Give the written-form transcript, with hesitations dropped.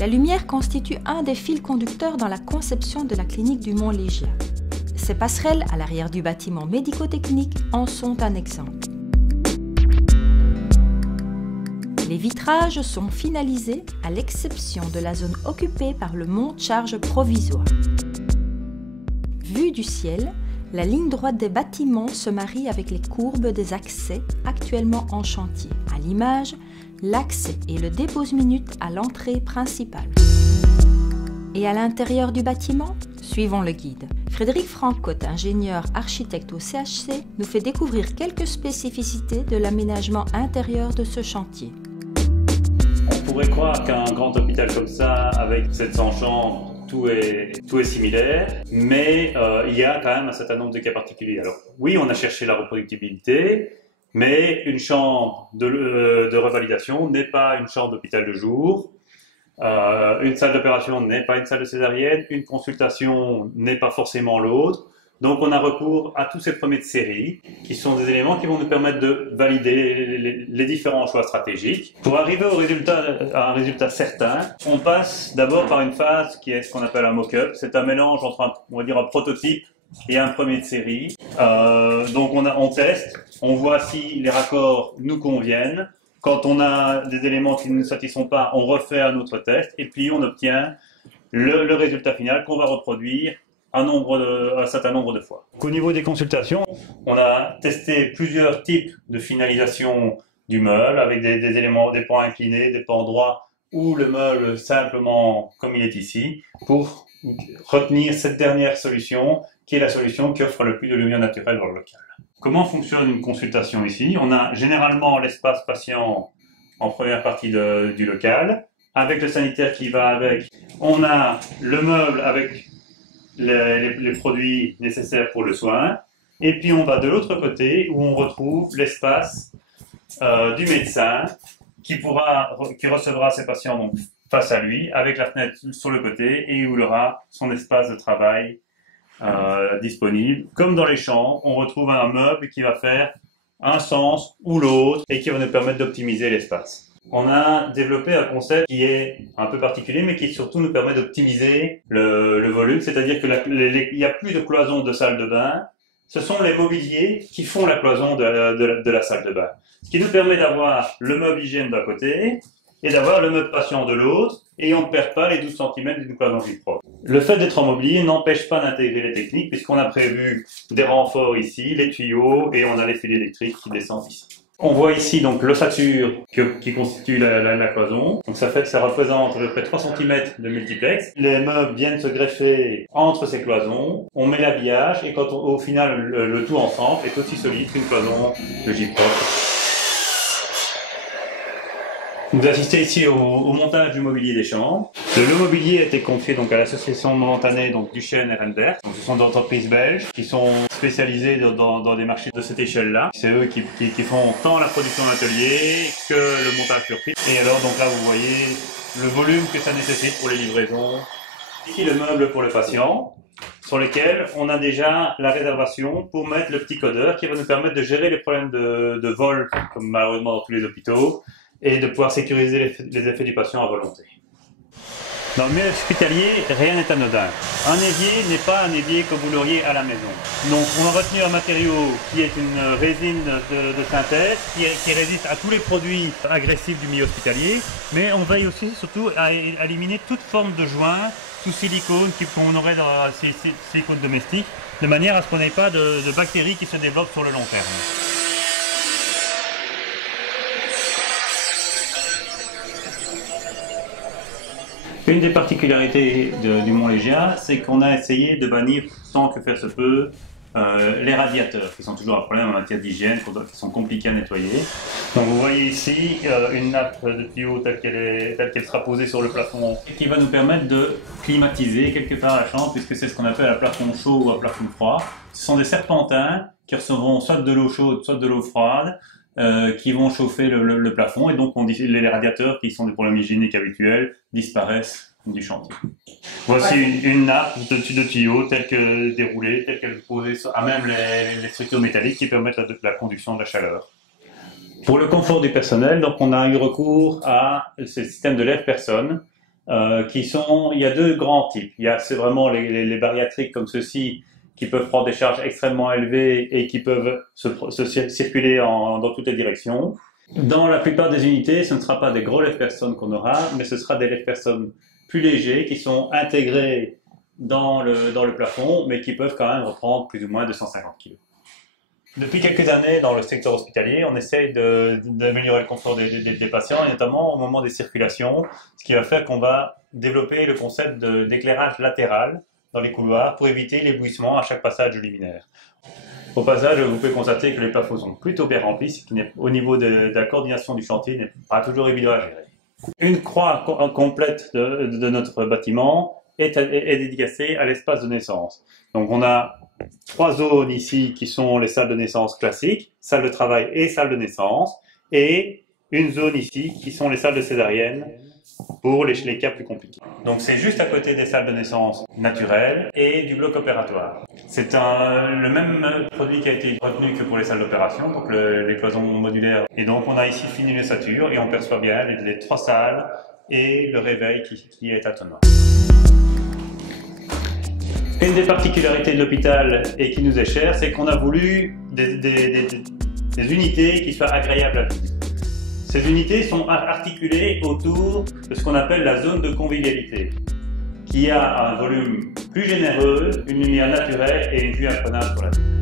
La lumière constitue un des fils conducteurs dans la conception de la clinique du Mont-Légia. Ces passerelles à l'arrière du bâtiment médico-technique en sont un exemple. Les vitrages sont finalisés à l'exception de la zone occupée par le monte-charge provisoire. Vue du ciel, la ligne droite des bâtiments se marie avec les courbes des accès actuellement en chantier. À l'image, l'accès et le dépose-minute à l'entrée principale. Et à l'intérieur du bâtiment, suivons le guide. Frédéric Francotte, ingénieur architecte au CHC, nous fait découvrir quelques spécificités de l'aménagement intérieur de ce chantier. On pourrait croire qu'un grand hôpital comme ça, avec 700 chambres, tout est similaire, mais il y a quand même un certain nombre de cas particuliers. Alors oui, on a cherché la reproductibilité, mais une chambre de revalidation n'est pas une chambre d'hôpital de jour, une salle d'opération n'est pas une salle de césarienne, une consultation n'est pas forcément l'autre. Donc on a recours à tous ces premiers de série, qui sont des éléments qui vont nous permettre de valider les différents choix stratégiques. Pour arriver à un résultat certain, on passe d'abord par une phase qui est ce qu'on appelle un mock-up. C'est un mélange entre on va dire un prototype et un premier de série. Donc on teste, on voit si les raccords nous conviennent. Quand on a des éléments qui ne nous satisfont pas, on refait un autre test et puis on obtient le résultat final qu'on va reproduire un certain nombre de fois. Au niveau des consultations, on a testé plusieurs types de finalisation du meuble avec des éléments, des pans inclinés, des pans droits ou le meuble simplement comme il est ici pour retenir cette dernière solution qui est la solution qui offre le plus de lumière naturelle dans le local. Comment fonctionne une consultation ici? On a généralement l'espace patient en première partie du local avec le sanitaire qui va avec. On a le meuble avec les produits nécessaires pour le soin. Et puis on va de l'autre côté où on retrouve l'espace du médecin qui recevra ses patients donc, face à lui avec la fenêtre sur le côté et où il aura son espace de travail disponible. Comme dans les chambres, on retrouve un meuble qui va faire un sens ou l'autre et qui va nous permettre d'optimiser l'espace. On a développé un concept qui est un peu particulier, mais qui surtout nous permet d'optimiser le volume, c'est-à-dire qu'il n'y a plus de cloison de salle de bain, ce sont les mobiliers qui font la cloison de la salle de bain. Ce qui nous permet d'avoir le meuble hygiène d'un côté et d'avoir le meuble patient de l'autre, et on ne perd pas les 12 cm d'une cloison vitrée. Le fait d'être en mobilier n'empêche pas d'intégrer les techniques, puisqu'on a prévu des renforts ici, les tuyaux, et on a les fils électriques qui descendent ici. On voit ici donc l'ossature qui constitue la cloison. Donc ça représente à peu près 3 cm de multiplex. Les meubles viennent se greffer entre ces cloisons. On met l'habillage et au final le tout ensemble est aussi solide qu'une cloison de gyproc. Vous assistez ici au montage du mobilier des chambres. Le mobilier a été confié donc à l'association momentanée Duchesne et Renberg. Donc ce sont des entreprises belges qui sont spécialisées dans des marchés de cette échelle-là. C'est eux qui font tant la production d'atelier que le montage sur fil. Et alors donc là vous voyez le volume que ça nécessite pour les livraisons. Ici le meuble pour le patient, sur lequel on a déjà la réservation pour mettre le petit codeur qui va nous permettre de gérer les problèmes de vol, comme malheureusement dans tous les hôpitaux, et de pouvoir sécuriser les effets du patient à volonté. Dans le milieu hospitalier, rien n'est anodin. Un évier n'est pas un évier comme vous l'auriez à la maison. Donc on a retenu un matériau qui est une résine de synthèse, qui résiste à tous les produits agressifs du milieu hospitalier, mais on veille aussi surtout à éliminer toute forme de joint sous silicone qu'on aurait dans ces silicones domestiques, de manière à ce qu'on n'ait pas de bactéries qui se développent sur le long terme. Une des particularités du Mont-Légia, c'est qu'on a essayé de bannir, tant que faire se peut, les radiateurs, qui sont toujours un problème en matière d'hygiène, qui sont compliqués à nettoyer. Donc vous voyez ici une nappe de tuyau telle qu'elle sera posée sur le plafond, et qui va nous permettre de climatiser quelque part la chambre, puisque c'est ce qu'on appelle un plafond chaud ou un plafond froid. Ce sont des serpentins qui recevront soit de l'eau chaude, soit de l'eau froide, qui vont chauffer le plafond, et donc les radiateurs, qui sont des problèmes hygiéniques habituels, disparaissent du chantier. Voici une nappe de tuyaux telle que déroulée, telle qu'elle est posée à même les structures métalliques qui permettent la conduction de la chaleur. Pour le confort du personnel, donc on a eu recours à ce système de lève-personne il y a deux grands types. C'est vraiment les bariatriques comme ceux-ci qui peuvent prendre des charges extrêmement élevées et qui peuvent circuler dans toutes les directions. Dans la plupart des unités, ce ne sera pas des gros lève-personnes qu'on aura, mais ce sera des lève-personnes plus légers qui sont intégrés dans le plafond, mais qui peuvent quand même reprendre plus ou moins 250 kg. Depuis quelques années, dans le secteur hospitalier, on essaye d'améliorer le confort des patients, et notamment au moment des circulations, ce qui va faire qu'on va développer le concept d'éclairage latéral dans les couloirs pour éviter l'éblouissement à chaque passage luminaire. Au passage, vous pouvez constater que les plafonds sont plutôt bien remplis, ce qui au niveau de la coordination du chantier n'est pas toujours évident à gérer. Une croix complète de notre bâtiment est dédicacée à l'espace de naissance. Donc on a 3 zones ici qui sont les salles de naissance classiques, salle de travail et salle de naissance, et une zone ici qui sont les salles de césarienne pour les cas plus compliqués. Donc c'est juste à côté des salles de naissance naturelles et du bloc opératoire. C'est le même produit qui a été retenu que pour les salles d'opération, donc les cloisons modulaires. Et donc on a ici fini l'ossature et on perçoit bien les 3 salles et le réveil qui est autonome. Une des particularités de l'hôpital et qui nous est chère, c'est qu'on a voulu des unités qui soient agréables à vivre. Ces unités sont articulées autour de ce qu'on appelle la zone de convivialité, qui a un volume plus généreux, une lumière naturelle et une vue imprenable pour la vie.